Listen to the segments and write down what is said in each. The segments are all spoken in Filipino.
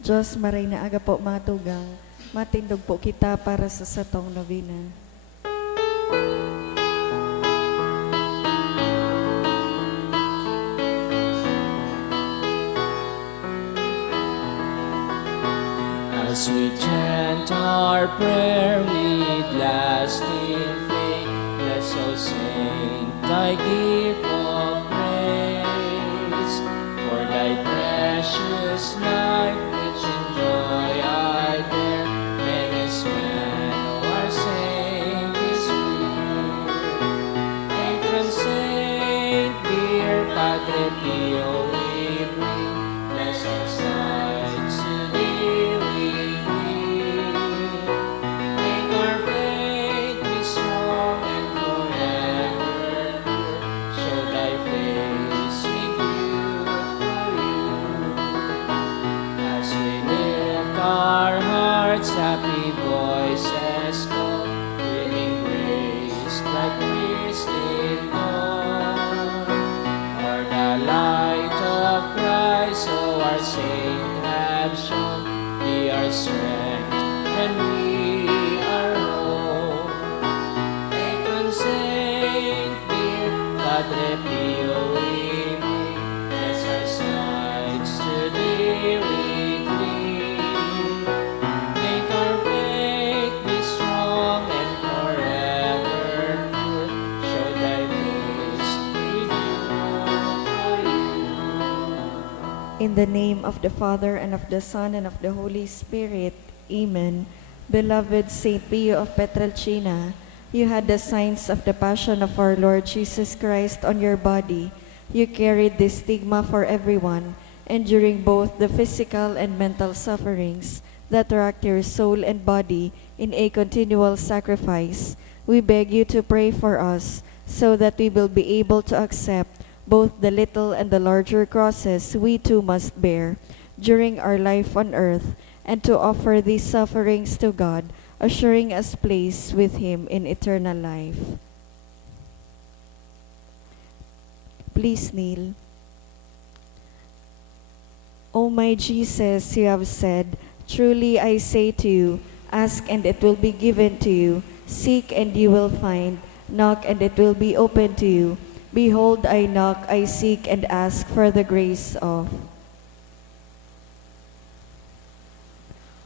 Diyos, maray na aga po mga tugang, matindog po kita para sa satong novena. As we chant our prayer with lasting faith, let's all sing thy gift of praise. For thy precious life, which in joy I bear, menace man who are saint is free. Patron saint, dear Padre Pio, we bring blessed sights to thee we bring. Make our faith be strong and forever pure. Show thy face we view for you. As we lift our hearts, happy voices call, bringing praise like priest in dawn. For the light of Christ, so our saint have shone, be our strength when we are home. Patron saint, dear Padre Pio, we bring, bless our sights to thee we cling. Make our faith be strong and forever pure. Show thy face we view for you. In the name of the Father, and of the Son, and of the Holy Spirit. Amen. Beloved Saint Pio of Petrelcina, you had the signs of the passion of our Lord Jesus Christ on your body. You carried this stigma for everyone, enduring both the physical and mental sufferings that racked your soul and body in a continual sacrifice. We beg you to pray for us, so that we will be able to accept both the little and the larger crosses we too must bear during our life on earth, and to offer these sufferings to God, assuring us place with Him in eternal life. Please kneel. O my Jesus, you have said, truly I say to you, ask and it will be given to you, seek and you will find, knock and it will be opened to you. Behold, I knock, I seek and ask for the grace of.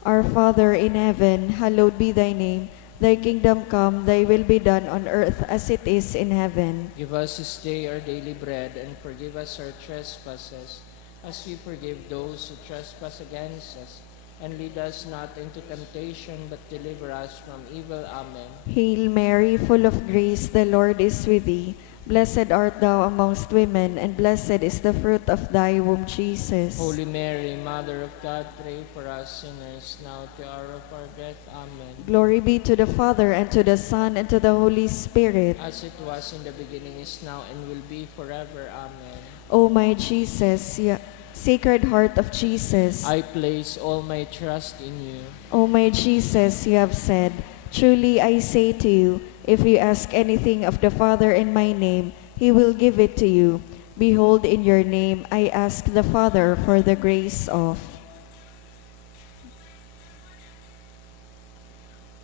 Our Father in heaven, hallowed be thy name. Thy kingdom come, thy will be done on earth as it is in heaven. Give us this day our daily bread, and forgive us our trespasses, as we forgive those who trespass against us. And lead us not into temptation, but deliver us from evil. Amen. Hail Mary, full of grace, the Lord is with thee. Blessed art thou amongst women, and blessed is the fruit of thy womb, Jesus. Holy Mary, Mother of God, pray for us sinners, now at the hour of our death. Amen. Glory be to the Father, and to the Son, and to the Holy Spirit. As it was in the beginning, is now, and will be forever. Amen. O my Jesus, Sacred Heart of Jesus, I place all my trust in you. O my Jesus, you have said, truly I say to you, if you ask anything of the Father in my name, He will give it to you. Behold, in your name I ask the Father for the grace of.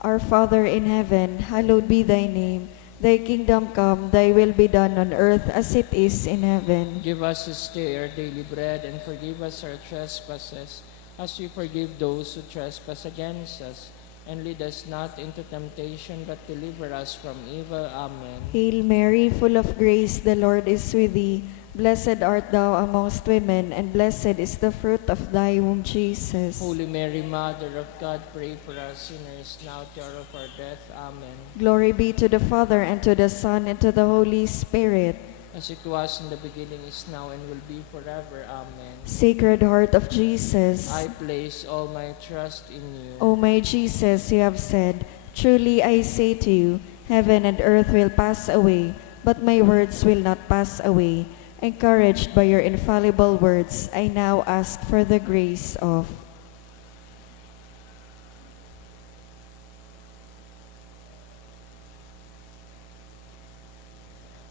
Our Father in heaven, hallowed be thy name. Thy kingdom come, thy will be done on earth as it is in heaven. Give us this day our daily bread, and forgive us our trespasses, as we forgive those who trespass against us. And lead us not into temptation, but deliver us from evil. Amen. Hail Mary, full of grace, the Lord is with thee. Blessed art thou amongst women, and blessed is the fruit of thy womb, Jesus. Holy Mary, Mother of God, pray for us sinners, now at the hour of our death. Amen. Glory be to the Father, and to the Son, and to the Holy Spirit. As it was in the beginning, is now, and will be forever. Amen. Sacred Heart of Jesus, I place all my trust in you. O my Jesus, you have said, truly I say to you, heaven and earth will pass away, but my words will not pass away. Encouraged by your infallible words, I now ask for the grace of.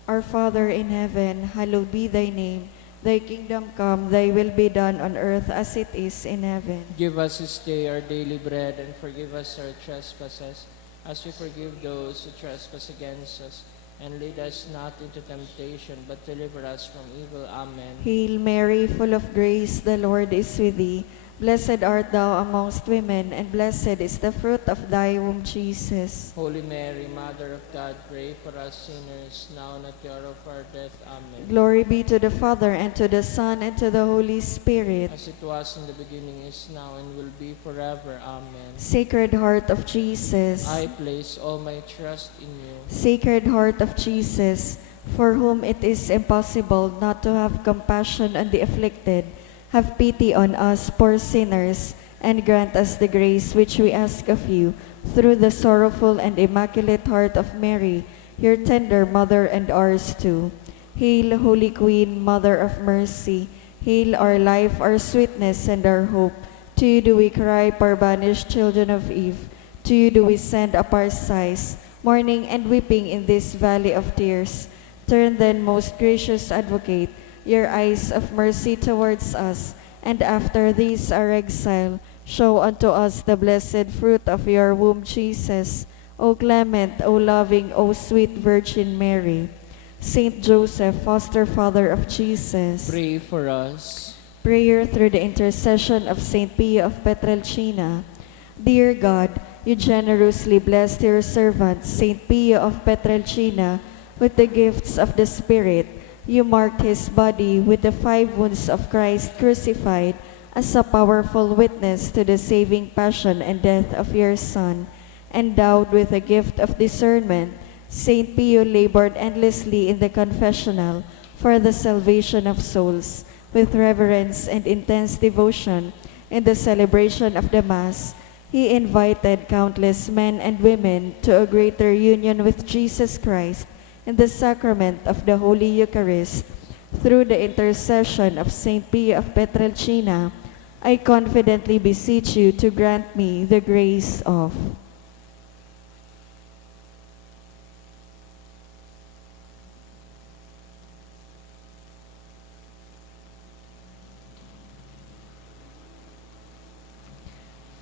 Our Father in heaven, hallowed be thy name. Thy kingdom come, thy will be done on earth as it is in heaven. Give us this day our daily bread, and forgive us our trespasses, as we forgive those who trespass against us. And lead us not into temptation, but deliver us from evil. Amen. Hail Mary, full of grace, the Lord is with thee. Blessed art thou amongst women, and blessed is the fruit of thy womb, Jesus. Holy Mary, Mother of God, pray for us sinners, now and at the hour of our death. Amen. Glory be to the Father, and to the Son, and to the Holy Spirit. As it was in the beginning, is now, and will be forever. Amen. Sacred Heart of Jesus. I place all my trust in you. Sacred Heart of Jesus, for whom it is impossible not to have compassion on the afflicted, have pity on us poor sinners, and grant us the grace which we ask of you, through the sorrowful and immaculate heart of Mary, your tender mother and ours too. Hail, Holy Queen, Mother of Mercy. Hail our life, our sweetness, and our hope. To you do we cry, poor banished children of Eve. To you do we send up our sighs, mourning and weeping in this valley of tears. Turn then, most gracious Advocate, your eyes of mercy towards us, and after this our exile, show unto us the blessed fruit of your womb, Jesus. O clement, O loving, O sweet Virgin Mary. Saint Joseph, foster father of Jesus. Pray for us. Prayer through the intercession of Saint Pio of Petrelcina. Dear God, you generously blessed your servant, Saint Pio of Petrelcina, with the gifts of the Spirit. You marked his body with the 5 wounds of Christ crucified as a powerful witness to the saving passion and death of your Son. Endowed with the gift of discernment, Saint Pio labored endlessly in the confessional for the salvation of souls. With reverence and intense devotion in the celebration of the Mass, he invited countless men and women to a greater union with Jesus Christ in the sacrament of the Holy Eucharist. Through the intercession of Saint Pio of Petrelcina, I confidently beseech you to grant me the grace of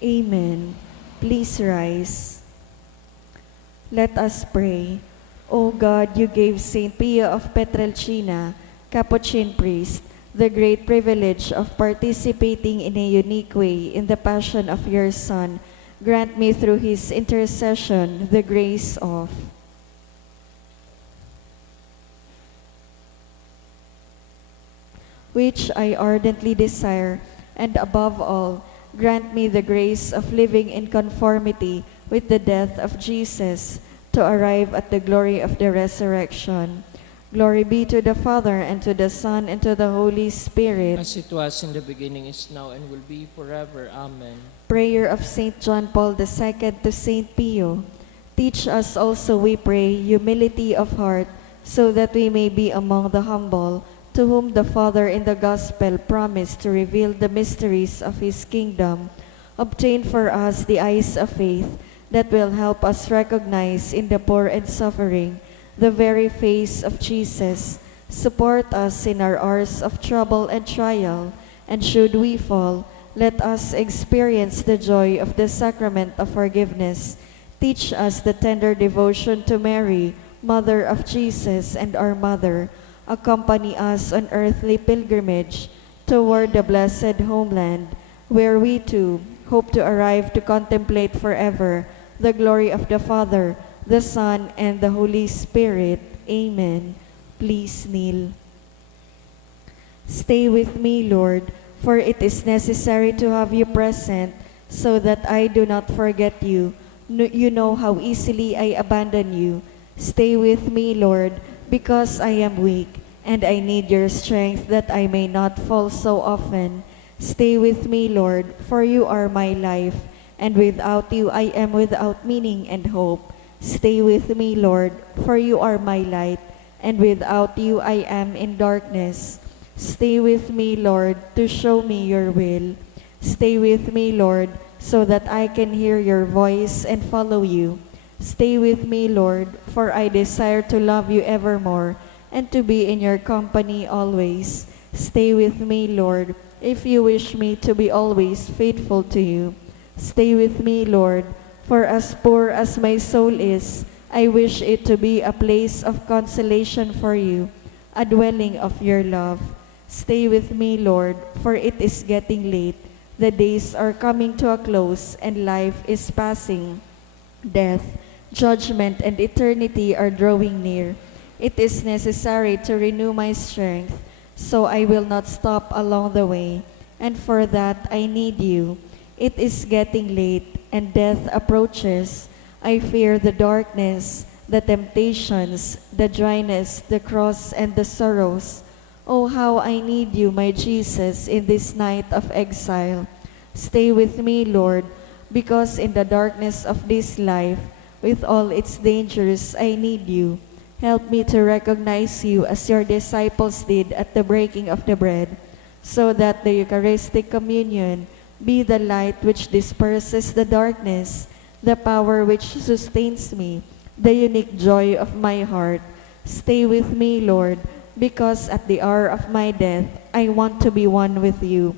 Amen. Please rise. Let us pray. O God, you gave Saint Pio of Petrelcina, Capuchin priest, the great privilege of participating in a unique way in the passion of your Son. Grant me through his intercession the grace of which I ardently desire, and above all, grant me the grace of living in conformity with the death of Jesus, to arrive at the glory of the resurrection. Glory be to the Father, and to the Son, and to the Holy Spirit. As it was in the beginning, is now, and will be forever. Amen. Prayer of Saint John Paul II to Saint Pio. Teach us also, we pray, humility of heart, so that we may be among the humble, to whom the Father in the Gospel promised to reveal the mysteries of his kingdom. Obtain for us the eyes of faith, that will help us recognize in the poor and suffering the very face of Jesus. Support us in our hours of trouble and trial, and should we fall, let us experience the joy of the sacrament of forgiveness. Teach us the tender devotion to Mary, Mother of Jesus and our Mother. Accompany us on earthly pilgrimage toward the blessed homeland, where we too hope to arrive to contemplate forever the glory of the Father, the Son, and the Holy Spirit. Amen. Please kneel. Stay with me, Lord, for it is necessary to have you present, so that I do not forget you. You know how easily I abandon you. Stay with me, Lord, because I am weak, and I need your strength that I may not fall so often. Stay with me, Lord, for you are my life, and without you I am without meaning and hope. Stay with me, Lord, for you are my light, and without you I am in darkness. Stay with me, Lord, to show me your will. Stay with me, Lord, so that I can hear your voice and follow you. Stay with me, Lord, for I desire to love you evermore, and to be in your company always. Stay with me, Lord, if you wish me to be always faithful to you. Stay with me, Lord, for as poor as my soul is, I wish it to be a place of consolation for you, a dwelling of your love. Stay with me, Lord, for it is getting late. The days are coming to a close, and life is passing. Death, judgment, and eternity are drawing near. It is necessary to renew my strength, so I will not stop along the way, and for that I need you. It is getting late, and death approaches. I fear the darkness, the temptations, the dryness, the cross, and the sorrows. Oh, how I need you, my Jesus, in this night of exile. Stay with me, Lord, because in the darkness of this life, with all its dangers, I need you. Help me to recognize you as your disciples did at the breaking of the bread, so that the Eucharistic communion be the light which disperses the darkness, the power which sustains me, the unique joy of my heart. Stay with me, Lord, because at the hour of my death, I want to be one with you.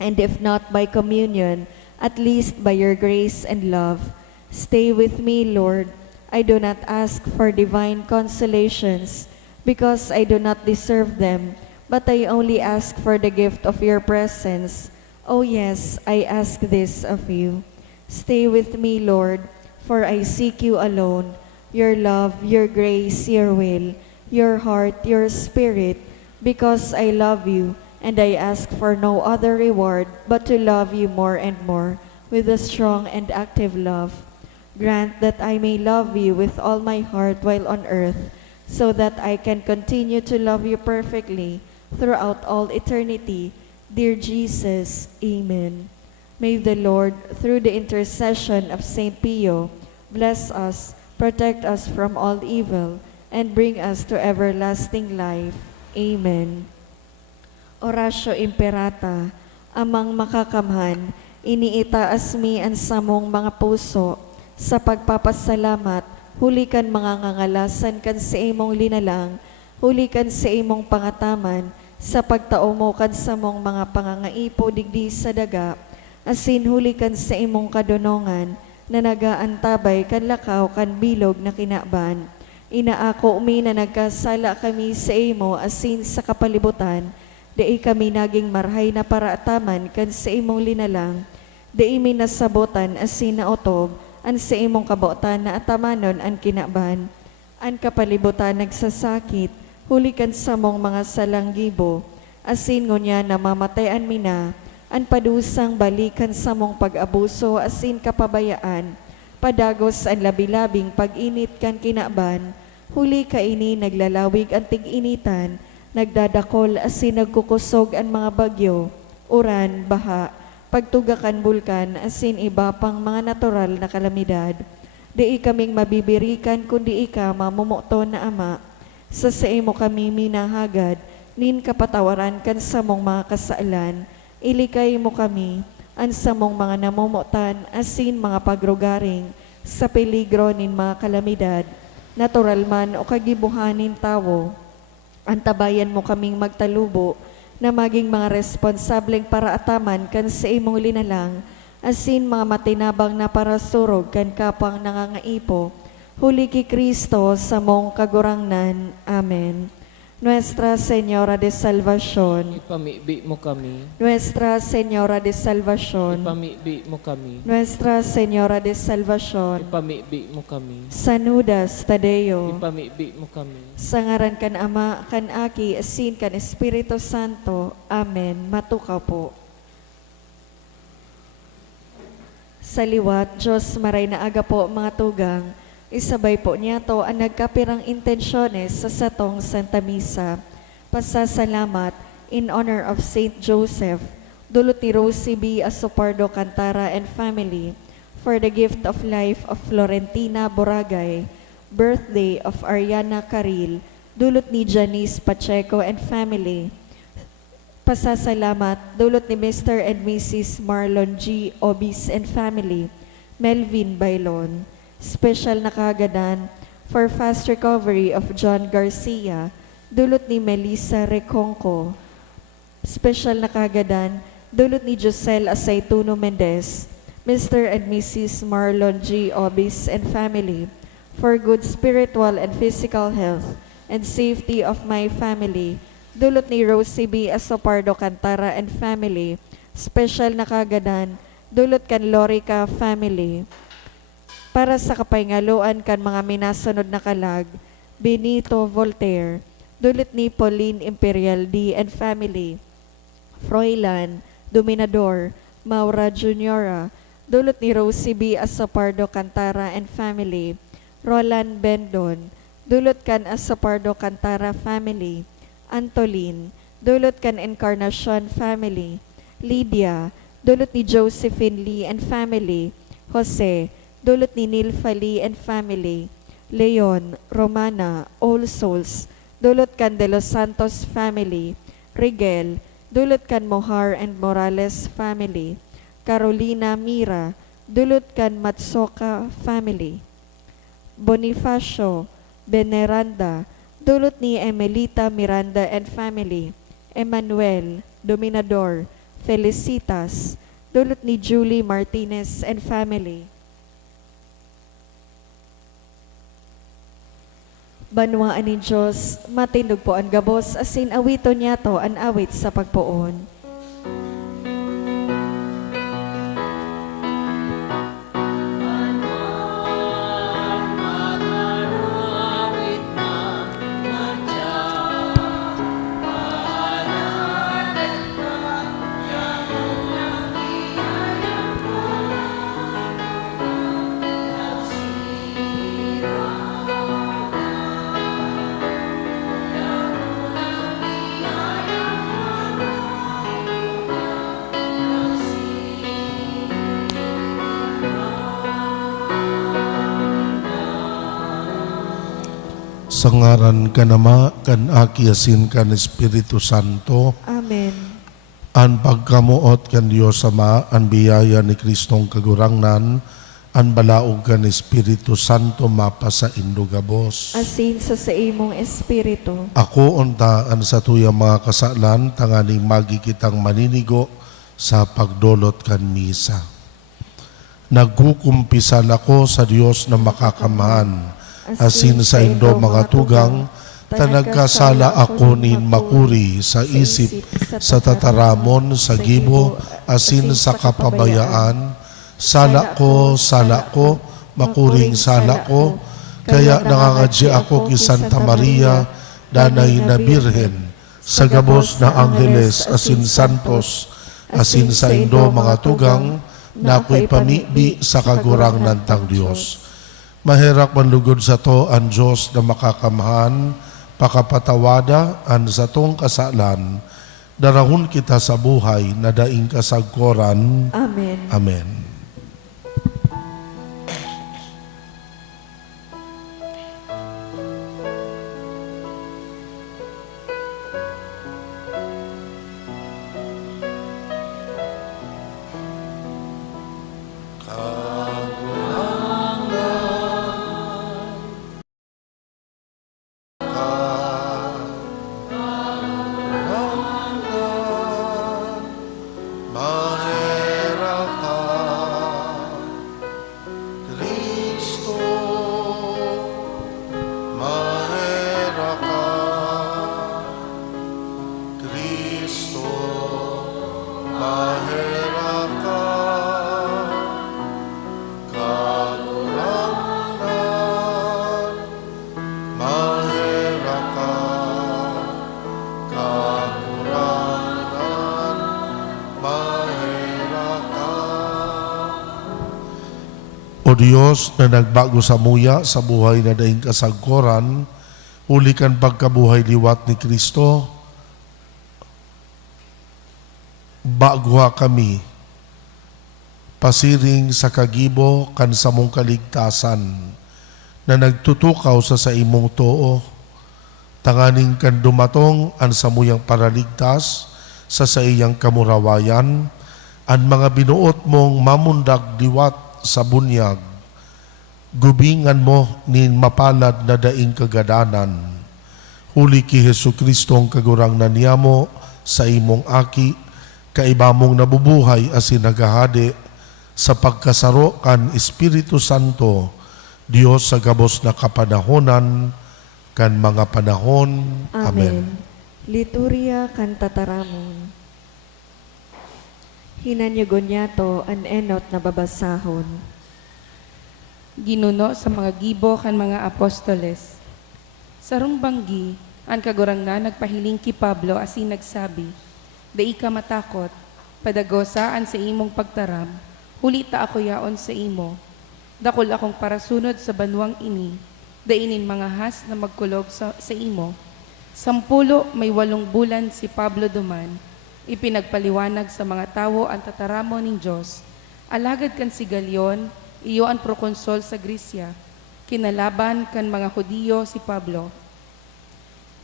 And if not by communion, at least by your grace and love. Stay with me, Lord. I do not ask for divine consolations, because I do not deserve them, but I only ask for the gift of your presence. Oh yes, I ask this of you. Stay with me, Lord, for I seek you alone, your love, your grace, your will, your heart, your spirit, because I love you, and I ask for no other reward but to love you more and more with a strong and active love. Grant that I may love you with all my heart while on earth, so that I can continue to love you perfectly throughout all eternity. Dear Jesus, Amen. May the Lord, through the intercession of Saint Pio, bless us, protect us from all evil, and bring us to everlasting life. Amen. Oratio Imperata, Amang makakamhan, iniitaas mi ang samong mga puso, sa pagpapasalamat, hulikan mga ngangalasan kan sa imong linalang, hulikan sa imong pangataman, sa pagtao mo kan sa mong mga pangangaipo digdi sa daga, asin hulikan sa imong kadunongan, na nagaantabay kan lakaw kan bilog na kinaban. Inaako mi na nagkasala kami sa imo asin sa kapalibutan, dai kami naging marhay na paraataman kan sa imong linalang, dai mi nasabotan asin naotob, an sa imong kabotan na atamanon an kinaban, an kapalibutan nagsasakit, hulikan sa mong mga salanggibo, asin ngunya na mamatayan mi na, an padusang balikan sa mong pag-abuso asin kapabayaan, padagos ang labilabing pag-init kan kinaban, huli kaini naglalawig ang tig-initan, nagdadakol asin nagkukusog ang mga bagyo, uran, baha, pagtugakan bulkan asin iba pang mga natural na kalamidad. Di kaming mabibirikan kundi ika mamumuto na Ama, sa imo kami minahagad, nin kapatawaran kan sa mong mga kasaalan, ilikay mo kami, an sa mong mga namumutan asin mga pagrugaring, sa peligro nin mga kalamidad, natural man o kagibuhanin tawo, antabayan mo kaming magtalubo, na maging mga responsableng paraataman kan sa imong linalang, asin mga matinabang na parasurog kan kapang nangangaipo, huli ki Kristo sa mong kagurangnan. Amen. Nuestra Señora de Salvación, Ipamibi mo kami. Nuestra Señora de Salvación, Ipamibi mo kami. Nuestra Señora de Salvación, Ipamibi mo kami. Sanudas Tadeo, Ipamibi mo kami. sa ngaran kan Ama, kan Aki, asin kan Espiritu Santo. Amen. Matukaw po. Sa liwat, Diyos maray na aga po mga tugang, isabay po niya to ang nagkapirang intensyones sa satong Santa Misa. Pasasalamat in honor of Saint Joseph, dulot ni Rosie B. Asopardo Cantara and family, for the gift of life of Florentina Boragay, birthday of Ariana Caril, dulot ni Janice Pacheco and family. Pasasalamat, dulot ni Mr. and Mrs. Marlon G. Obis and family, Melvin Bailon. Special na kagadan for fast recovery of John Garcia, dulot ni Melissa Recongco. Special na kagadan, dulot ni Josel Aceituno Mendez, Mr. and Mrs. Marlon G. Obis and family, for good spiritual and physical health and safety of my family. Dulot ni Rosie B. Asopardo Cantara and family, special na kagadan, dulot kan Lorica family. Para sa kapahingaluan kan mga minasunod na kalag, Benito Voltaire, dulot ni Pauline Imperial D. and family, Froilan, Dominador, Maura Juniora, dulot ni Rosie B. Asopardo Cantara and family, Roland Bendon, dulot kan Asopardo Cantara family, Antolin, dulot kan Encarnacion family, Lydia, dulot ni Josephine Lee and family, Jose, dulot ni Nilfa Lee and family, Leon, Romana, All Souls, dulot kan De Los Santos family, Rigel, dulot kan Mohar and Morales family, Carolina Mira, dulot kan Matsoka family, Bonifacio, Beneranda, dulot ni Emelita Miranda and family, Emmanuel, Dominador, Felicitas, dulot ni Julie Martinez and family. Banwaan ni Diyos, matindog po ang gabos, asin awito niya to ang awit sa pagpoon. Sa ngaran ka nama, kan aki asin kan Espiritu Santo, Amen. an pagkamuot kan Diyos Ama, an biyaya ni Kristong kagurangnan, an balaog kan Espiritu Santo mapa sa indugabos. Asin sa imong espiritu. Ako unta an sa tuyang mga kasalan, tanganing magikitang maninigo sa pagdolot kan misa. Nagkukumpisal ako sa Diyos na makakamahan, asin sa indo mga tugang, tanagkasala ako nin makuri sa isip, sa tataramon, sa gibo, asin sa kapabayaan. Sala ko, makuring sala ko, kaya nangangadya ako ki Santa Maria, danay na Birhen, sa gabos na Angeles, asin santos, asin sa indo mga tugang, na ako'y pamibi sa kagurang nantang Diyos. Maherak manlugod sa to ang Diyos na makakamahan, pakapatawada ang sa tong kasalan, darahon kita sa buhay na daing kasagkoran. Amen. Amen. O Diyos na nagbago sa muya sa buhay na daing kasagkoran, huli kan pagkabuhay liwat ni Kristo, bagwa kami, pasiring sa kagibo kan sa mong kaligtasan, na nagtutukaw sa imong too, tanganing kan dumatong an sa muyang paraligtas, sa iyang kamurawayan, an mga binuot mong mamundag liwat sa bunyag, gubingan mo nin mapalad na daing kagadanan. Huli ki Jesu Kristong kagurang na niyamo, sa imong aki, kaiba mong nabubuhay asin nagahade, sa pagkasaro kan Espiritu Santo, Dios sa gabos na kapanahonan, kan mga panahon. Amen. Liturya kan tataramon. Hinanyugon niya to an enot na babasahon. Ginuno sa mga gibo kan mga apostoles. Sarong banggi, ang kagurangnan nagpahiling ki Pablo asin nagsabi, "Dai ka matakot, padagosaan sa imong pagtaram, hulita ako yaon sa imo. Dakol akong parasunod sa banwang ini, dainin mga has na magkulog sa imo." 10 may 8 bulan si Pablo duman, ipinagpaliwanag sa mga tawo ang tataramo ning Diyos. Alagad kan si Galion, iyo ang prokonsol sa Grisya, kinalaban kan mga Hudiyo si Pablo.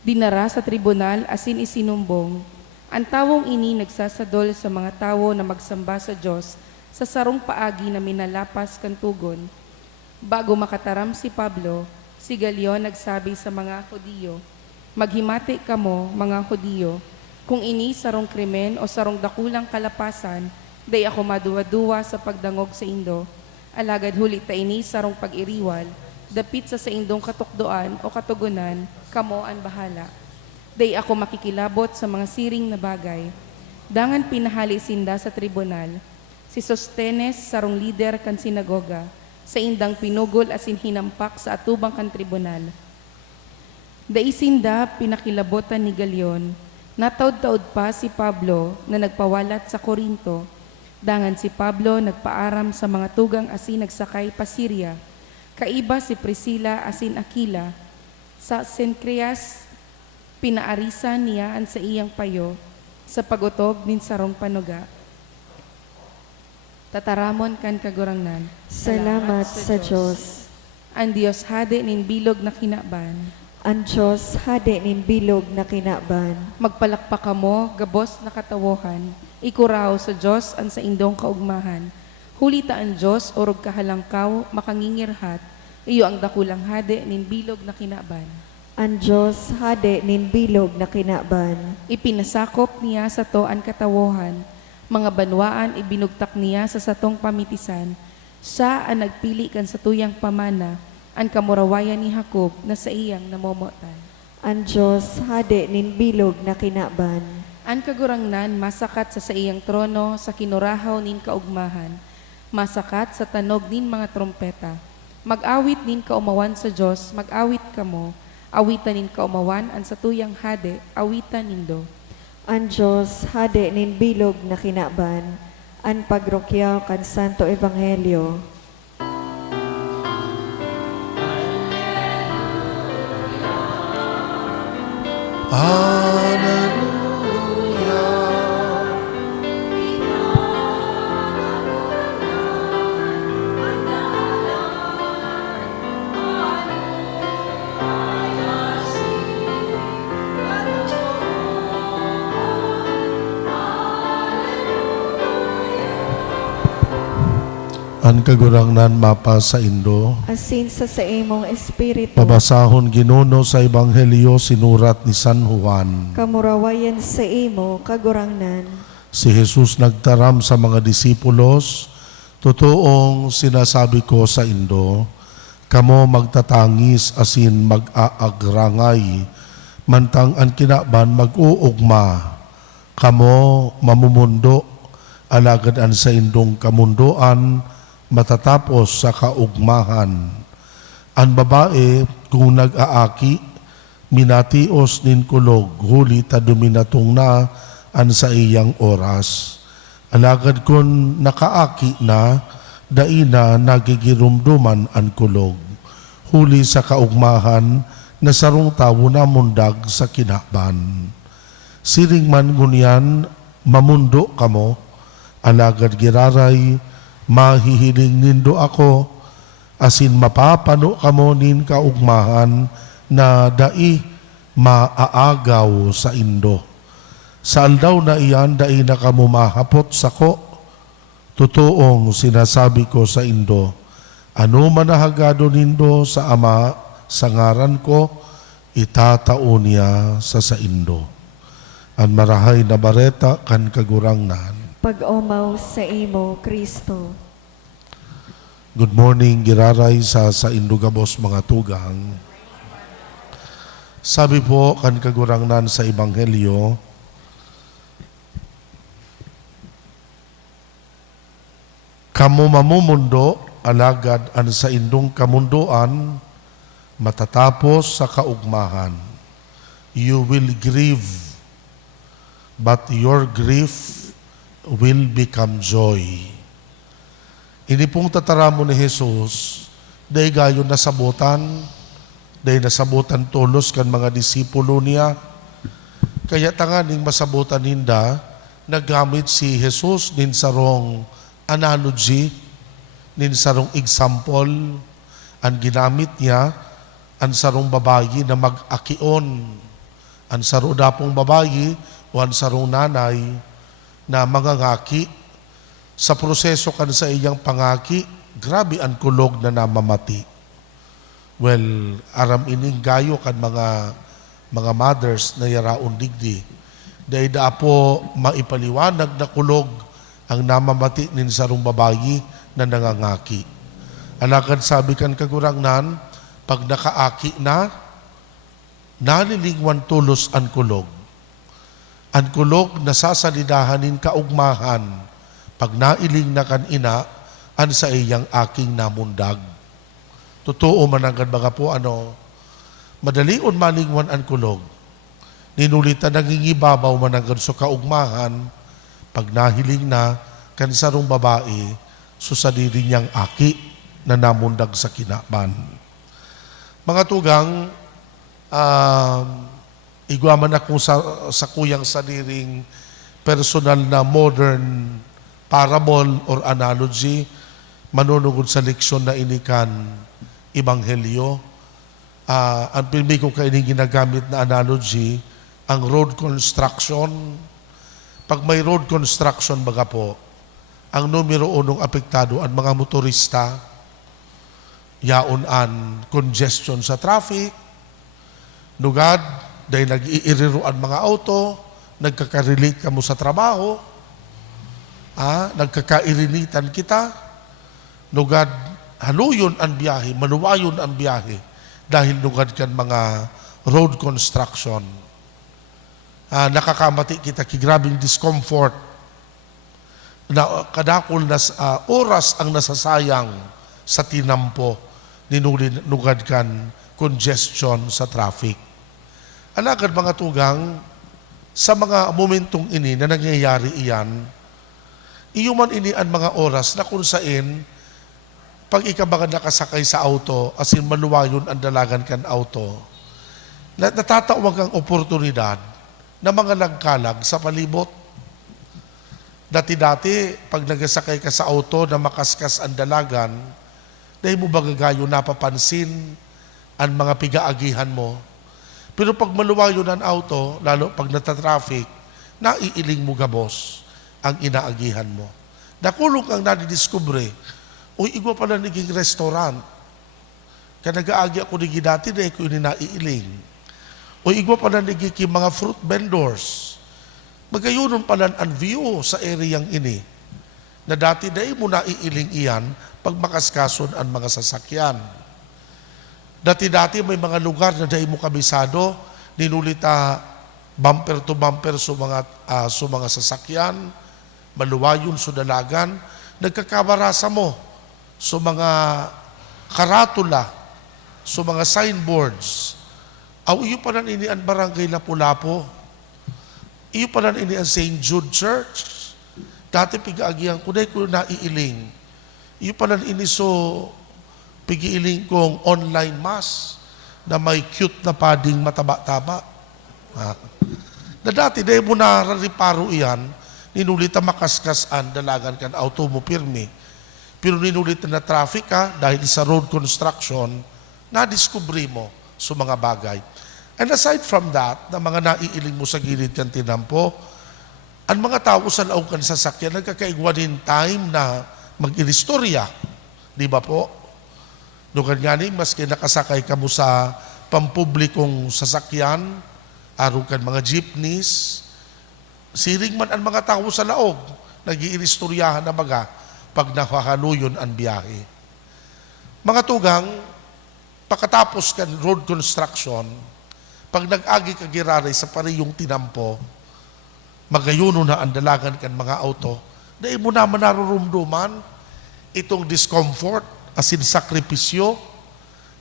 Dinara sa tribunal asin isinumbong. Ang tawong ini nagsasadol sa mga tawo na magsamba sa Diyos sa sarong paagi na minalapas kan tugon. Bago makataram si Pablo, si Galion nagsabi sa mga Hudiyo, "Maghimati kamo, mga Hudiyo, kung ini sarong krimen o sarong dakulang kalapasan, day ako maduwa-duwa sa pagdangog sa indo. Alagad huli ta ini sarong pag-iriwal, dapit sa indong katukdoan o katugunan, kamo ang bahala. Day ako makikilabot sa mga siring na bagay." Dangan pinahali sinda sa tribunal. Si Sostenes sarong lider kan sinagoga, sa indang pinugol asin hinampak sa atubang kan tribunal. Daisinda pinakilabotan ni Galion. Nataod-taod pa si Pablo na nagpawalat sa Korinto. Dangan si Pablo nagpaaram sa mga tugang asin nagsakay pa Syria. Kaiba si Priscilla asin Aquila. Sa Cencreas, pinaarisan niya ang sa iyang payo sa pagutob nin sarong panuga. Tataramon kan kagurangnan. Salamat sa Diyos. Ang Diyos hade nin bilog na kinaban. Ang Diyos hade nin bilog na kinaban. Magpalakpak kamo, gabos na katawohan. Ikuraw sa Diyos ang sa indong kaugmahan. Hulita ang Diyos, orog kahalangkaw, makangingirhat. Iyo ang dakulang hade nin bilog na kinaban. Ang Diyos hade nin bilog na kinaban. Ipinasakop niya sa to ang katawohan. Mga banwaan ibinugtak niya sa satong pamitisan. Siya ang nagpili kan sa tuyang pamana, ang kamurawayan ni Jacob na sa iyang namomotan. Ang Diyos hade nin bilog na kinaban. Ang kagurangnan masakat sa iyang trono sa kinurahaw nin kaugmahan. Masakat sa tanog nin mga trompeta. Mag-awit nin kaumawan sa Diyos, mag-awit kamo. Awitan nin kaumawan ang sa tuyang hade, awitan nindo. Ang Diyos hade nin bilog na kinaban. Ang pagrokyaw kan Santo Ebanghelyo. Hallelujah. Ang kagurangnan mapa sa Indo, Asin sa imong espiritu. babasahon ginuno sa Ebanghelyo sinurat ni San Juan. Kamurawayan sa imo kagurangnan. Si Jesus nagtaram sa mga disipulos, "Totoong sinasabi ko sa Indo, kamo magtatangis asin mag-aagrangay, mantang ang kinaban mag-uugma. Kamo mamumundo, alagad an sa indong kamundoan, matatapos sa kaugmahan. Ang babae kung nag-aaki, minatios nin kulog, huli ta duminatong na an sa iyang oras. Alagad kun nakaaki na, daina nagigirumduman an kulog. Huli sa kaugmahan, na sarong tawo na mundag sa kinaban. Siring man ngunyan, mamundo kamo, alagad giraray, mahihiling nindo ako, asin mapapano kamo nin kaugmahan na dai maaagaw sa Indo. Saan daw na iyan dai na kamo mahapot sako? Totoong sinasabi ko sa Indo, ano manahagado nindo sa Ama sa ngaran ko, itatao niya sa Indo. an marahay na bareta kan kagurangnan. Pag-omaw sa imo, Kristo. Good morning, giraray sa Indugabos mga tugang. Sabi po kan kagurangnan sa Ebanghelyo, kamu mamumundo, alagad an sa indong kamundoan, matatapos sa kaugmahan. You will grieve, but your grief will become joy. Ini pong tataramo ni Jesus, dahi gayon nasabutan, dahi nasabutan tulos kan mga disipulo niya. Kaya tanganing masabutan ninda, nagamit si Jesus nin sarong analogy, nin sarong example, ang ginamit niya, ang sarong babayi na mag-akion, ang sarong dapong babayi o ang sarong nanay na mangangaki. Sa proseso kan sa iyang pangaki, grabe ang kulog na namamati. Well, aram ining gayo kan mga mothers na yaraon digdi. Dahil da po maipaliwanag na kulog ang namamati nin sarong babayi na nangangaki. Alakad sabi kan kagurangnan, pag nakaaki na, nalilingwan tulos ang kulog. Ang kulog nasasalidahanin kaugmahan, pag nailing na kan ina, an sa iyang aking namundag. Totoo mananggan mga po madalion malingwan ang kulog. Ninulitan nangingibabaw mananggan so kaugmahan, pag nahiling na kan sarong babae, so sa diri niyang aki na namundag sa kinaban. Mga tugang, igwaman ako sa kuyang sadiring personal na modern parable or analogy, manunugod sa leksyon na inikan Ebanghelyo. Ang pilmi ko kaining ginagamit na analogy, ang road construction. Pag may road construction baga po, ang numero unong apektado ang mga motorista, yaon an congestion sa traffic, nugad, dahil nag-iiriruan mga auto, nagkakarelate ka mo sa trabaho, nagkakairinitan kita, nugad, haluyon ang biyahe, manuwayon ang biyahe, dahil nugad kan mga road construction. Nakakamati kita kigrabing discomfort, na kadakol na oras ang nasasayang sa tinampo, nugad kan congestion sa traffic. Alagad mga tugang, sa mga momentong ini na nangyayari iyan, iyuman ini ang mga oras na kung saan, pag ikabaga nakasakay sa auto, asin maluwayon ang dalagan kan auto, natatawag ang oportunidad na mga nagkalag sa palibot. Dati-dati, pag nagasakay ka sa auto na makaskas ang dalagan, dahil mo bagagayo napapansin ang mga pigaagihan mo. Pero pag maluwayo ng auto, lalo pag natatraffic, naiiling mo gabos ang inaagihan mo. Nakulong kang nadidiskubre, uy, igwa pala naging restaurant. Kaya nag-aagi ako naging dati dahil ko yun naiiling. Uy, igwa pala naging mga fruit vendors. Magayunon pala ang view sa areang ini, na dati dahil mo naiiling iyan pag makaskason ang mga sasakyan. Dati-dati may mga lugar na dahil mo kabisado, ninulita bumper to bumper sa mga sasakyan, maluwayon sa dalagan, nagkakabarasa mo sa mga karatula, sa mga signboards. Aw, iyo pa ini ang barangay Lapu-Lapu. Iyo pa ini ang St. Jude Church. Dati pigaagihan ko, dahil ko naiiling. Iyo pa ini so pigiiling kong online mass na may cute na pading mataba-taba. Na dati, dahil mo narariparo iyan, ninulita makaskasan, dalagan kan auto mo pirmi. Pero ninulita na traffic ka, dahil sa road construction, na-discovery mo sa mga bagay. And aside from that, na mga naiiling mo sa gilid kan tinampo, ang mga tao sa laog kan sasakyan, nagkakaigwa din time na mag-ilistorya. Di ba po? Doon nga ni, maski nakasakay ka mo sa pampublikong sasakyan, araw kan mga jeepneys, siring man ang mga tao sa laog, nag-iistoryahan na baga pag nakahaluyon ang biyahe. Mga tugang, pagkatapos kan road construction, pag nag-agi ka giraray sa pariyong tinampo, magayuno na ang dalagan kan mga auto, dahil mo naman narurumduman itong discomfort, asin sakripisyo,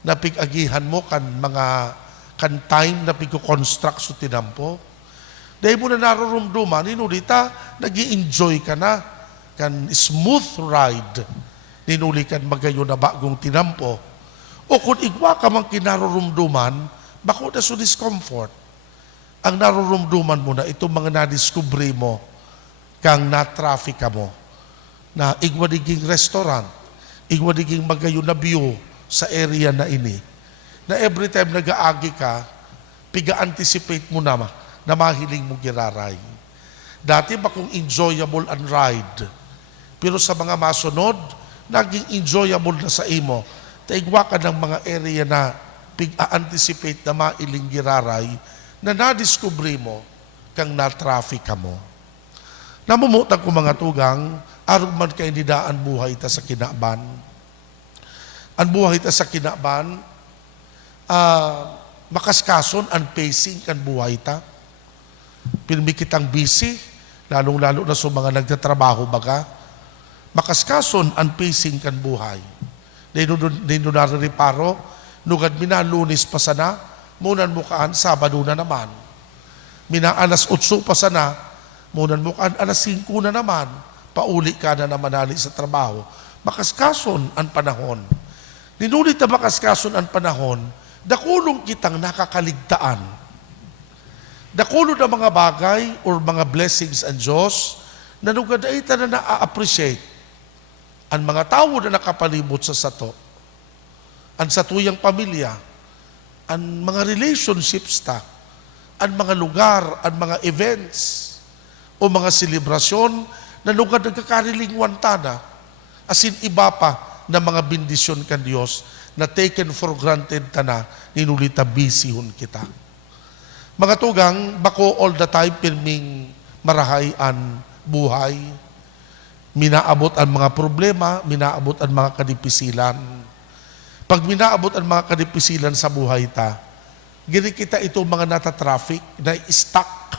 na pig-agihan mo kan mga kan time na pig-construct so tinampo. Dahil mo na narurumduman, inulita, nag-i-enjoy ka na, kan smooth ride, ninuli kan magayon na bagong tinampo. O kung igwa ka mang kinarurumduman, bako na so discomfort. Ang narurumduman mo na itong mga nadiskubre mo, kang na-traffic ka mo, na igwadiging restaurant, igwadiging magayon na view sa area na ini, na every time nag-aagi ka, piga-anticipate mo na mahiling mo giraray. Dati ba kung enjoyable ang ride, pero sa mga masunod, naging enjoyable na sa imo, taigwa ka ng mga area na pig-anticipate na mailing giraray, na nadiskubre mo, kang na-traffic ka mo. Namumutan ko mga tugang, arog man kay nidaan buhay ta sa kinaban. Ang buhay ta sa kinaban, makaskason ang pacing kan buhay ta. Pilmi kitang busy, lalong-lalo na sa mga nagtatrabaho baga, makaskason ang pacing kan buhay. Dino naririparo, nugad mina Lunes pa sana, munan mukaan Sabado na naman. Mina alas 8 pa sana, munan mukaan alas 5 na naman, pauli ka na naman ali sa trabaho. Makaskason ang panahon. Ninulit na makaskason ang panahon, dakulong kitang nakakaligtaan. Dakulo na mga bagay or mga blessings ang Diyos na nugad ay na na-appreciate ang mga tao na nakapalibot sa sato, ang satuyang pamilya, ang mga relationships ta, ang mga lugar, ang mga events, o mga selebrasyon na nugad nagkakarilingwan ta na, asin iba pa na mga bendisyon kan Diyos na taken for granted ta na, ninulita busy hun kita. Mga tugang, bako all the time pirming marahay ang buhay. Minaabot ang mga problema, minaabot ang mga kadipisilan. Pag minaabot ang mga kadipisilan sa buhay ta, gini kita ito mga nata-traffic na stuck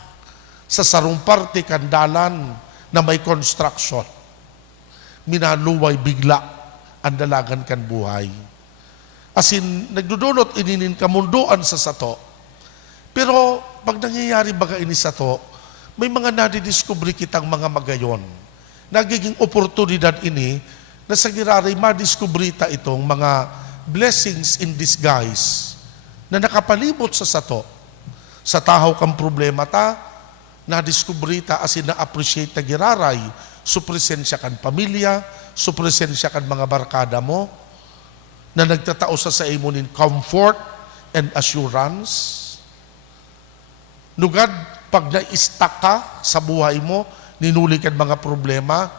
sa sarong parte kandalan na may construction. Minaluway bigla ang dalagan kan buhay. Asin, nagdudulot ininin kamunduan sa sato. Pero pag nangyayari baga ini sa to, may mga nadidiscovery kitang mga magayon. Nagiging oportunidad ini na sa giraray madiscovery ta itong mga blessings in disguise na nakapalibot sa sato. Sa tahaw kang problema ta, nadiscovery ta asin na-appreciate na giraray, so presensya kan pamilya, so presensya kan mga barkada mo, na nagtatao sa imo nin comfort and assurance. Nugad, pag na-stuck ka sa buhay mo, ninuli kan mga problema,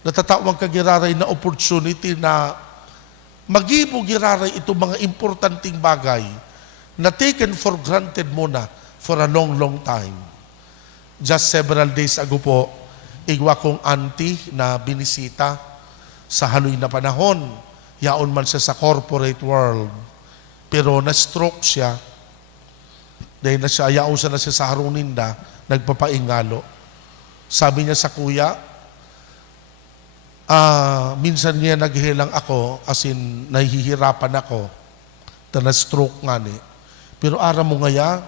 natatawag ka giraray na opportunity na magibo giraray itong mga importanting bagay na taken for granted mo na for a long, long time. Just several days ago po, igwa kong auntie na binisita sa haloy na panahon. Yaon man siya sa corporate world. Pero na-stroke siya. Dahil yaon siya na siya sa haruninda, nagpapaingalo. Sabi niya sa kuya, minsan niya naghihilang ako, as in, nahihirapan ako, na na-stroke nga ni. Pero ara mo ngaya,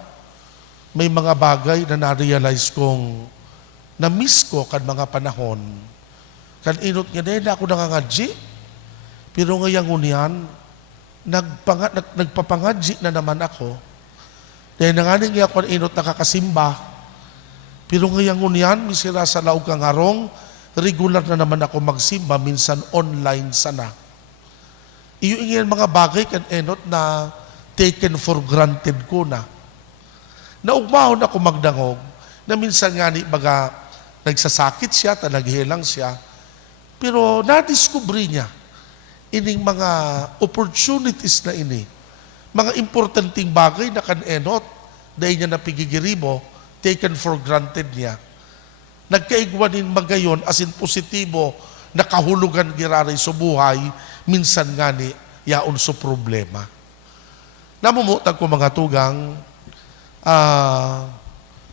may mga bagay na na-realize kong na-miss ko kan mga panahon. Kan inot nga na ako nangangadji. Pero ngayang unian, nagpapangadji na naman ako. Dahil nanganing nga ako inot nakakasimba. Pero ngayang unian, misira sa laog kang harong, regular na naman ako magsimba, minsan online sana. Iyo ingyan mga bagay kan enot na taken for granted ko na. Naugmahon ako magdangog, na minsan nga ni baga nagsasakit siya, naghihilang siya, pero nadiskubre niya ining mga opportunities na ini, mga importanting bagay na kan enot, dahil niya napigigiribo, taken for granted niya, nagkaigwanin magayon asin positibo, nakahulugan giraray sa buhay, minsan nga ni yaon so problema. Namumutag ko mga tugang,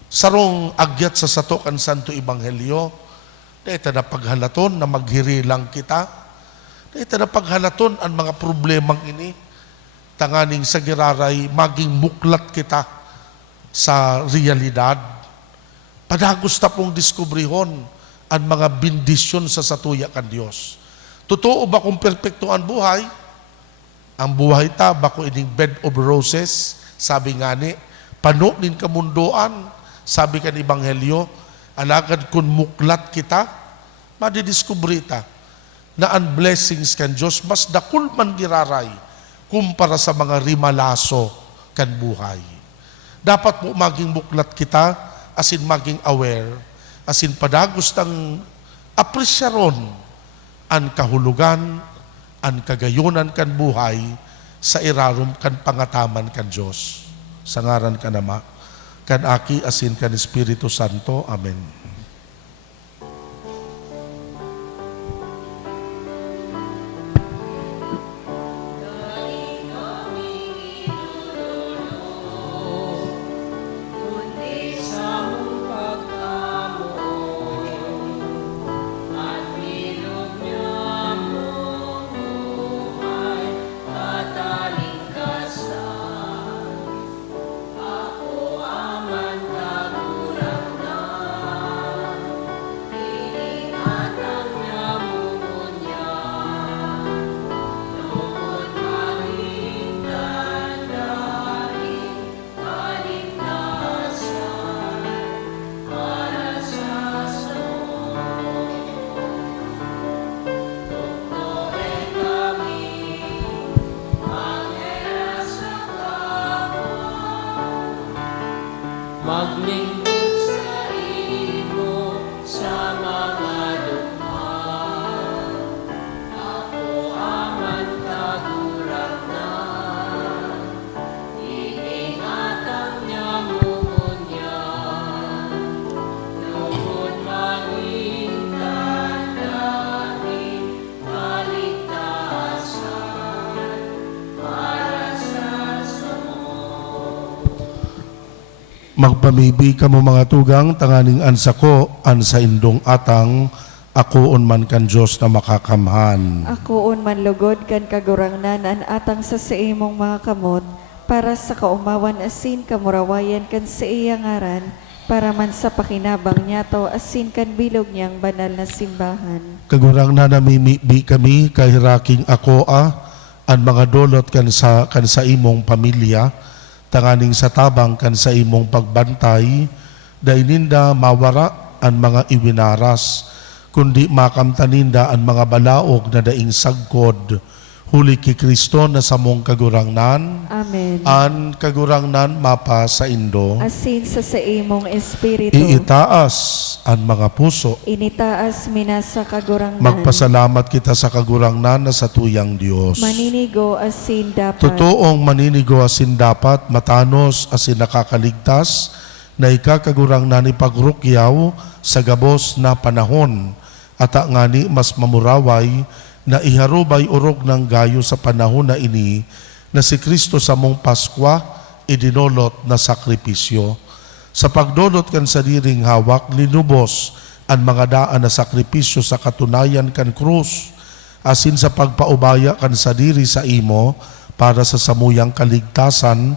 sarong agyat sa sato kan Santo Ebanghelyo, dahil na paghalaton na maghirilang kita, dahil na paghalaton ang mga problemang ini, tanganing sa giraray, maging muklat kita sa realidad. Padagos ta pong diskubrihon ang mga bendisyon sa satuya kan Diyos. Totoo ba kung perpekto ang buhay? Ang buhay ta, bako ining bed of roses, sabi nga ni, pano nin kamundoan, sabi kan Ebanghelyo, alagad kun muklat kita, madidiskubre ta na ang blessings kan Diyos, mas dakul man giraray, kumpara sa mga rimalaso kan buhay. Dapat mo maging muklat kita, asin maging aware, asin padagos tang apresyaron ang kahulugan, ang kagayonan kan buhay sa irarum kan pangataman kan Diyos. Sa ngaran ka nama, kan Aki asin kan Espiritu Santo. Amen. Maglingkod sa imo sa mga lukha. Ako aman kagurangnan, iingatan niya munya. Lugod maging tandaan, kaligtasan para sa Magpamibi ka mo mga tugang, tanganing ansa ko, ansa indong atang, akoon man kan Diyos na makakamhan. Akoon man lugod kan kagurangnan an atang sa imong mga kamot, para sa kaumawan asin kamurawayan kan sa iya ngaran, para man sa pakinabang niya to asin kan bilog niyang banal na simbahan. Kagurang na namimibi kami, kahiraking ako ang mga dolot kan sa imong pamilya, tanganing sa tabang kan sa imong pagbantay, daininda mawara ang mga iwinaras, kundi makamtaninda ang mga balaog na daing sagkod, huli ki Kristo na sa mong kagurangnan, Amen. an kagurangnan mapa sa indo, Asin sa imong espiritu, iitaas ang mga puso, initaas mina sa kagurangnan, magpasalamat kita sa kagurangnan na sa tuyang Diyos. maninigo asin dapat. Totoong maninigo asin dapat, matanos asin nakakaligtas, na ikakagurang na ni pagrukyaw sa gabos na panahon, at ngani mas mamuraway na iharubay urog ng gayo sa panahon na ini, na si Kristo sa mong Paskwa idinolot na sakripisyo. Sa pagdolot kan sa diring hawak, linubos ang mga daan na sakripisyo sa katunayan kan krus, asin sa pagpaubaya kan sa diri sa imo, para sa samuyang kaligtasan,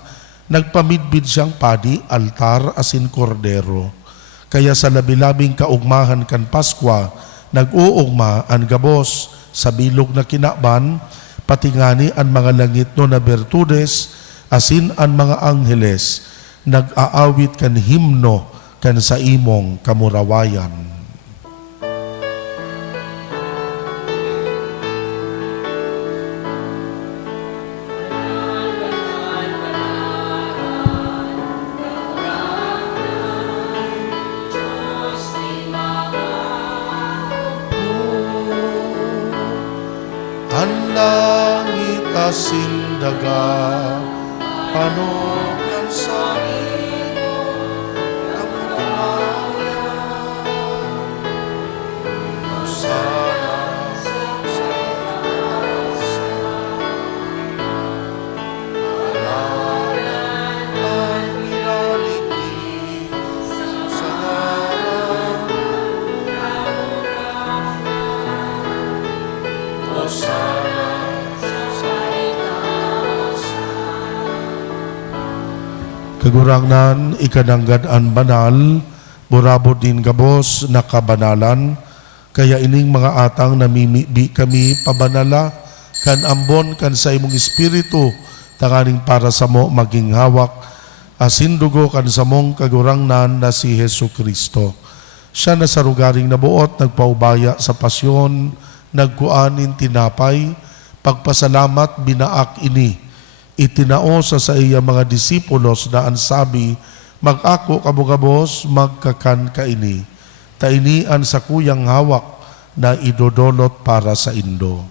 nagpamidbid siyang padi, altar, asin kordero. Kaya sa labilabing kaugmahan kan Paskwa, nag-uugma ang gabos sa bilog na kinaban, pati ngani ang mga langit no na bertudes, asin ang mga angheles, nag-aawit kan himno kan sa imong kamurawayan. Ang langit asin daga, panugan sa imo, ang kawayan, Kagurangnan, ikananggan-an banal, burabod din gabos na kabanalan, kaya ining mga atang namimibi kami pabanala, kan ambon kan sa imong espiritu, tanganing para sa mo maging hawak, asin dugo kan sa mong kagurangnan na si Hesu Kristo. Siya na sa rugaring nabuot, nagpaubaya sa pasyon, nagkuanin tinapay, pagpasalamat binaak ini, itinao sa iya mga disipulos na ansabi, mag-ako kabugabos, magkakan kaini. Tainian sa kuyang hawak na idodolot para sa indo.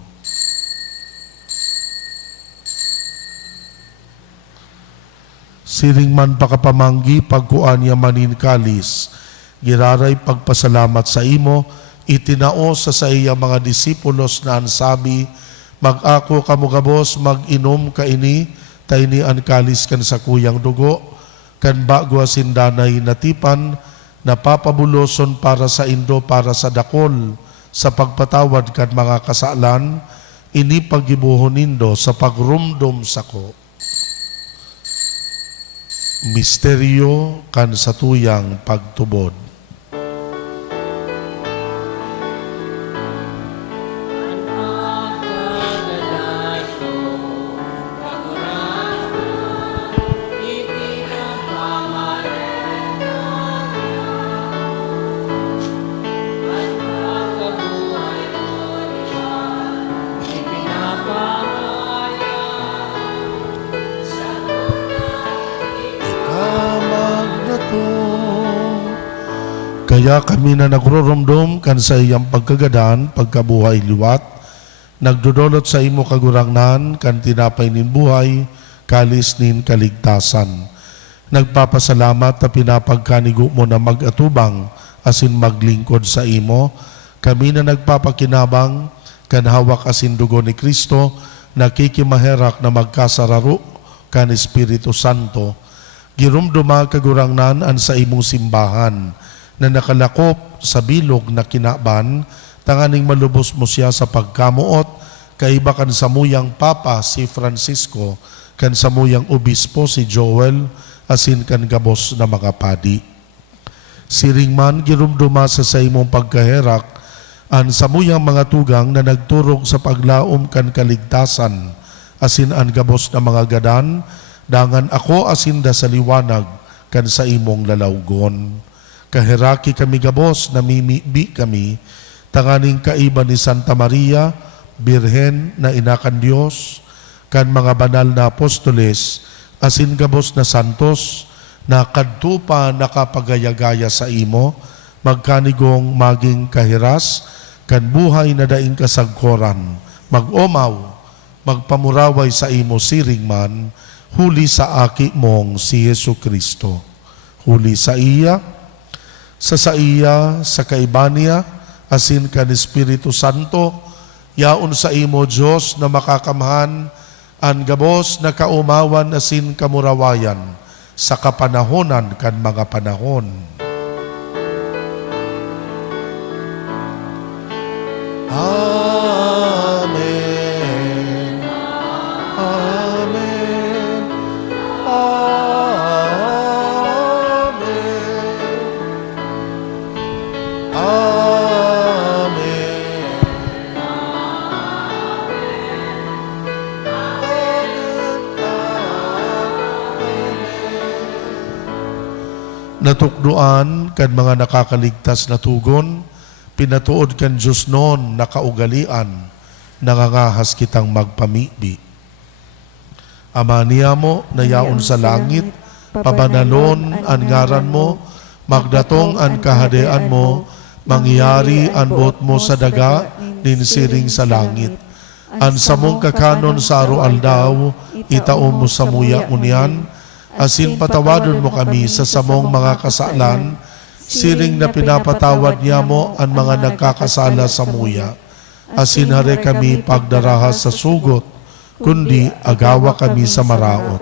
Siring man pakapamanggi, pagkuan niya manin kalis, giraray pagpasalamat sa imo, itinao sa iya mga disipulos na ansabi, mag-ako kamugabos, mag-inom kaini, tainian kalis kan sa kuyang dugo, kan bago asindanay natipan, napapabuloson para sa indo, para sa dakol, sa pagpatawad kan mga kasalan, ini pagibuhon nindo sa pagrumdom sako. Misteryo kan sa tuyang pagtubod. Kaya kami na nagrurumdum kan sa iyang pagkagadan, pagkabuhay liwat, nagdudulot sa imo kagurangnan, kan tinapay nin buhay, kalis nin kaligtasan. Nagpapasalamat na pinapagkanigo mo na mag-atubang, asin maglingkod sa imo. Kami na nagpapakinabang, kan hawak asin dugo ni Kristo, nakikimaherak na magkasararo, kan Espiritu Santo. Girumduma kagurangnan an sa imong simbahan, na nakalakop sa bilog na kinaban, tanganing malubos mo siya sa pagkamuot, kaiba kan samuyang Papa si Francisco, kan samuyang Obispo si Joel, asin kan gabos na mga padi. Siring man girumduma sa imong pagkaherak, an samuyang mga tugang na nagturog sa paglaom kan kaligtasan, asin an gabos na mga gadan, dangan ako asin da sa liwanag, kan sa imong lalawgon. Kahiraki kami gabos, namimibi kami, tanganing kaiba ni Santa Maria, Birhen na inakan Diyos, kan mga banal na apostoles, asin gabos na santos, na kadtupa nakapagayagaya sa imo, magkanigong maging kahiras, kan buhay na daing kasagkoran, mag-omaw, magpamuraway sa imo siring man, huli sa aki mong si Yesu Kristo. Huli sa iya, sa iya, sa kaibaniya, asin kan Espiritu Santo, yaon sa imo Diyos na makakamhan, an gabos na kaumawan asin kamurawayan, sa kapanahonan kan mga panahon. Amen. Amen. Amen. Amen. Natukduan kan mga nakakaligtas na tugon, pinatuod kan Diyos noon nakaugalian, nangangahas kitang magpamibi. Ama niya mo, nayaon sa langit, pabanalon ang ngaran mo, magdatong ang kahadean mo, mangyari ang bot mo sa daga, ninsiring sa langit. Ang samong kakanon sa arualdaw, itaon mo sa muya unian, asin patawadon mo kami sa samong mga kasalan, siring na pinapatawad niya mo ang mga nagkakasala sa muya. Asin hare kami pagdarahas sa sugot, kundi agawa kami sa maraot.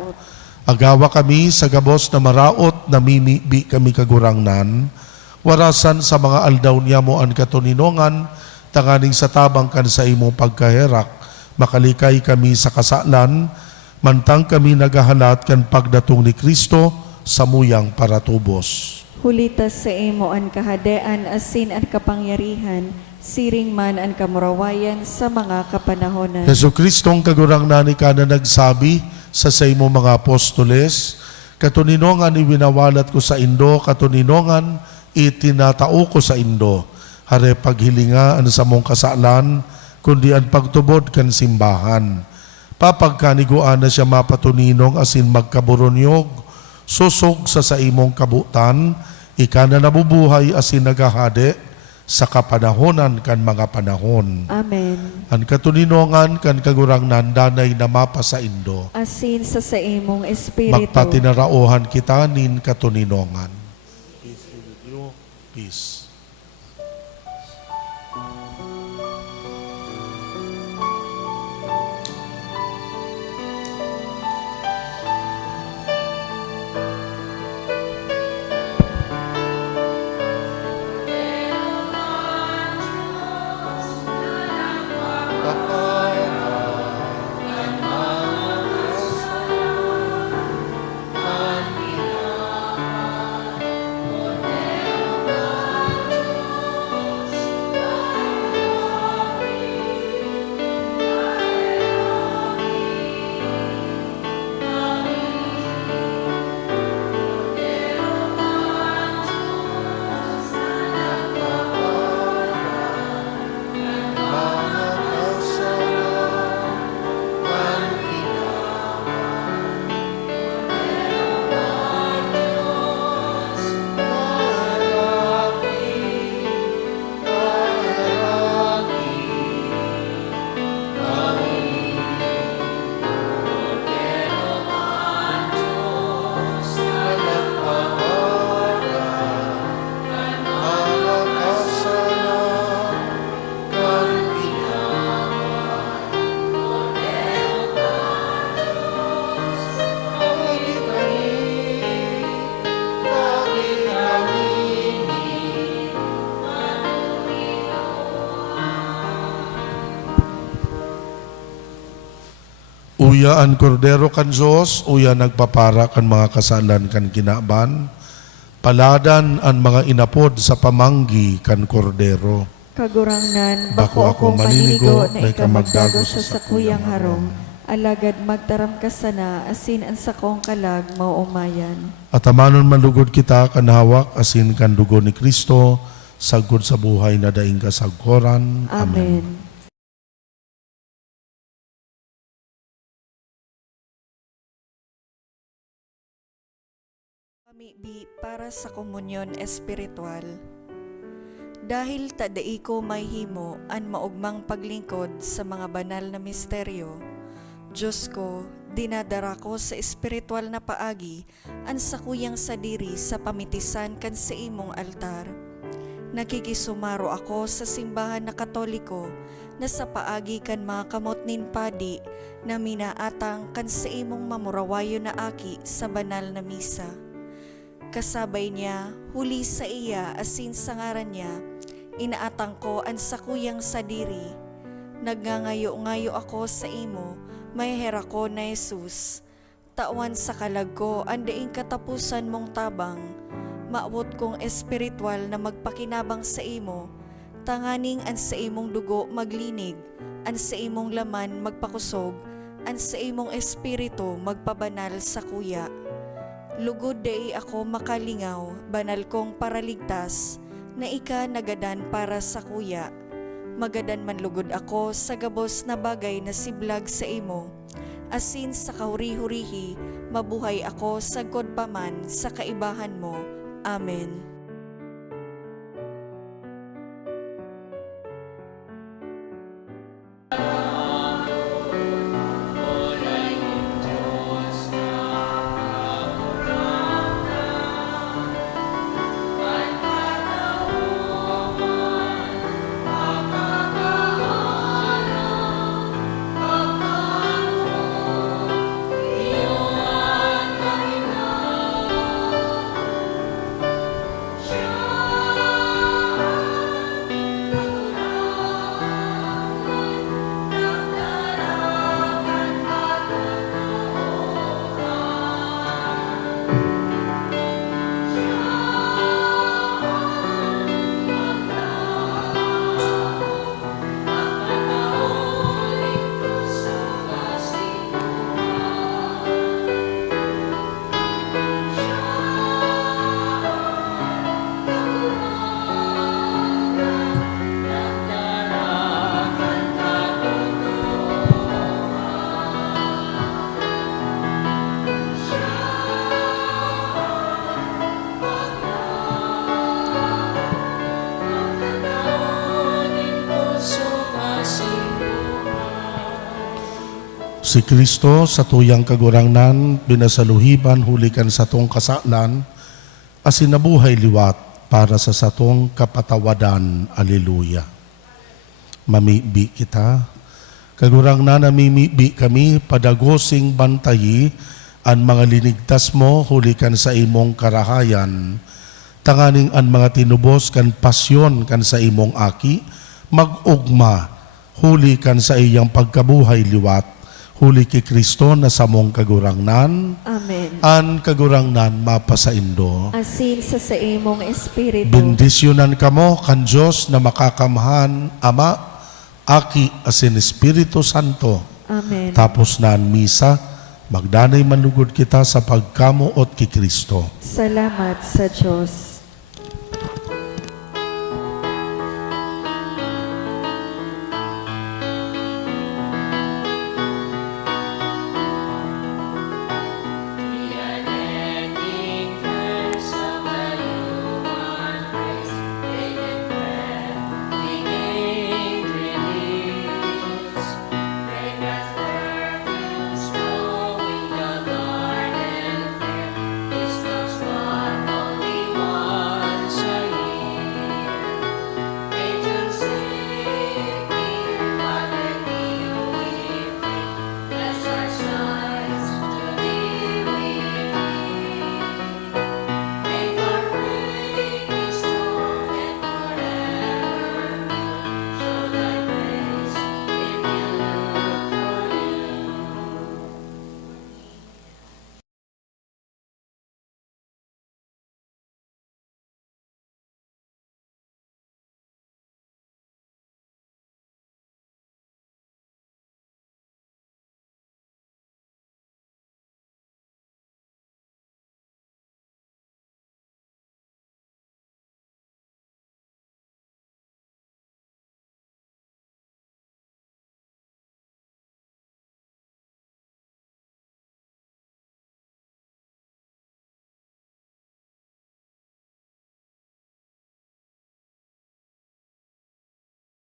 Agawa kami sa gabos na maraot, namimibi kami kagurangnan, warasan sa mga aldaw niya mo ang katuninongan, tanganing sa tabang kan sa imong pagkaherak, makalikay kami sa kasalan, mantang kami nagahalat kan pagdatong ni Kristo sa muyang paratubos. Hulitas sa imo ang kahadean asin ang kapangyarihan, siring man ang kamurawayan sa mga kapanahonan. Yesu Kristong kagurang nani ka na nagsabi sa imo mga apostoles, katuninongan iwinawalat ko sa indo, katuninongan itinatao ko sa indo. Hare paghilinga ang sa mong kasalan, kundi ang pagtubod kan simbahan. Papagkaniguan na siya mapatuninong asin magkaburonyog, susog sa imong kabutan, ika na nabubuhay asin nagahade sa kapanahonan kan mga panahon. Amen. Ang katuninongan kan kagurang nandanay na mapa sa indo, Asin sa imong espiritu. magpatinarauhan kita nin katuninongan. Peace be with you. Peace. Uya ang kordero kan Diyos, uya nagpapara kan mga kasalan kan kinaban, paladan ang mga inapod sa pamanggi kan kordero. Kagurangnan, Bako ako maninigo na ikamagdago sa sakuyang harong, alagad magtaram ka sana, asin ang sakong kalag mauumayan. At amanon manlugod kita kan hawak asin kan dugo ni Kristo, sagod sa buhay na daing kasagkoran. Amen. Pamibi para sa komunyon espiritual. Dahil tadai ko may himo an maugmang paglingkod sa mga banal na misteryo, Diyos ko, dinadara ko sa espiritual na paagi an sakuyang sadiri sa pamitisan kan sa imong altar. Nakikisumaro ako sa simbahan na Katoliko na sa paagi kan mga kamot nin padi na minaatang kan sa imong mamurawayo na aki sa banal na misa. Kasabay niya, huli sa iya asin sa ngaran niya, inaatang ko ang sakuyang sadiri. Nagngangayo-ngayo ako sa imo, may hera ko na Jesus. Tawan sa kalag ko, andaing katapusan mong tabang. Maawot kong espiritual na magpakinabang sa imo, tanganing an sa imong dugo maglinig, an sa imong laman magpakusog, an sa imong espiritu magpabanal sa kuya. Lugod day ako makalingaw, banal kong paraligtas, na ika nagadan para sa kuya. Magadan man lugod ako sa gabos na bagay na siblag sa imo. Asin sa kahuri-hurihi, mabuhay ako sa godpaman sa kaibahan mo. Amen. Si Kristo sa tuyang kagurangnan, binasaluhiban hulikan sa tong kasalan, asin nabuhay liwat para sa satong kapatawadan. Alleluia. Mamibi kita. Kagurangnan namimibi kami, padagosing bantayi, an mga linigtas mo, hulikan sa imong karahayan. Tanganing an mga tinubos kan pasyon kan sa imong aki, mag-ugma, hulikan sa iyang pagkabuhay liwat, huli ki Kristo na sa mong kagurangnan, Amen. an kagurangnan mapasaindo. Asin sa imong espiritu. Bendisyonan kamo kan Diyos na makakamahan, Ama, Aki, asin Espiritu Santo. Amen. Tapos na ang misa, magdanay manlugod kita sa pagkamuot ki Kristo. Salamat sa Diyos.